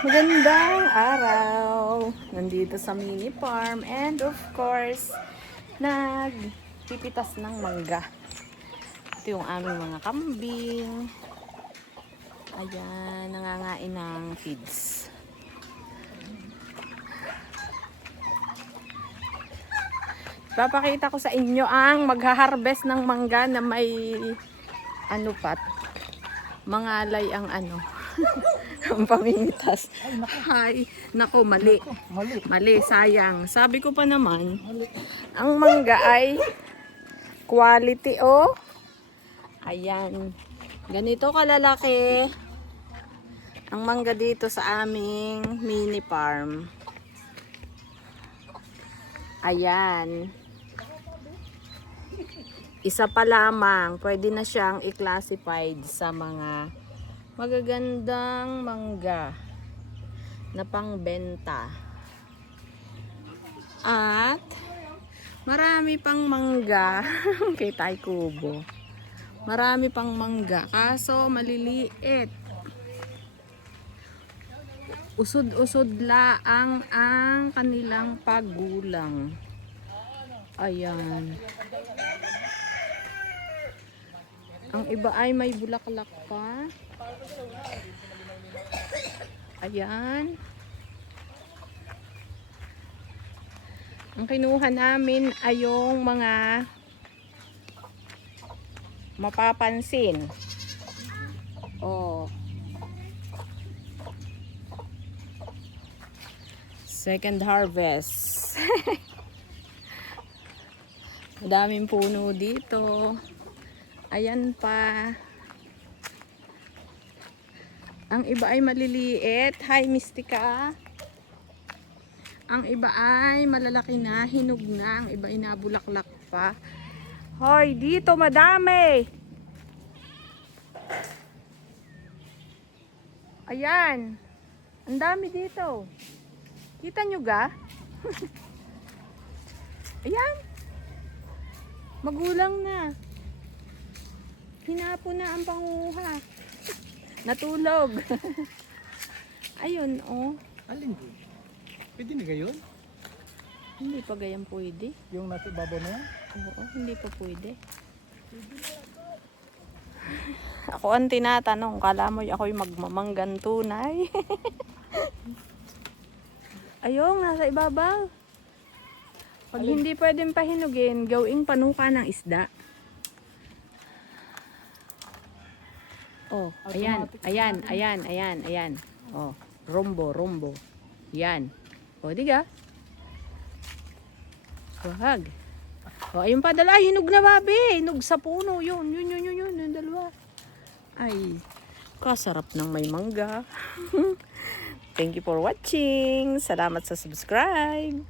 Magandang araw! Nandito sa mini farm and of course, nagpipitas ng mangga. Ito yung aming mga kambing. Ayan, nangangain ng feeds. Papakita ko sa inyo ang magha-harvest ng mangga na may ano pat, mangalay ang ano. Ang pamingitas. Ay, nako, mali. Mali, sayang. Sabi ko pa naman, ang mangga ay quality, oh. Ayan. Ganito kalalaki ang mangga dito sa aming mini farm. Ayan. Isa pa lamang, pwede na siyang i-classified sa mga magagandang mangga na pangbenta. At marami pang mangga kay Tay Kubo. Marami pang mangga kaso maliliit. Usod-usod laang ang kanilang paggulang. Ayan. Ang iba ay may bulaklak pa. Ayan. Ang kinuha namin ay yung mga mapapansin. Oh. Second harvest. Madaming puno dito. Ayan pa. Ang iba ay maliliit. Hi, Mystica. Ang iba ay malalaki na, hinog na. Ang iba ay nabulaklak pa. Hoy, dito madami. Ayan. Ang dami dito. Kita nyo ga? Ayan. Magulang na. Hinapo na ang panguha. Natulog. Ayun, oh. Alin po? Pwede na gayon? Hindi pa gayang pwede. Yung nasa ibabaw na yan? Oo, hindi pa pwede. Ako ang tinatanong, kala mo ako'y magmamanggan tunay. Ayun, nasa ibabaw. Pag hindi pwedeng pahinugin, gawing panuka ng isda. Oh, ayan. Oh, rombo. Yan. Oh, diga. Wag. Oh, ayun pa dala, hinog na babe. Hinog sa puno, yun, yung dalawa. Ay, kasarap ng may mangga. Thank you for watching. Salamat sa subscribe.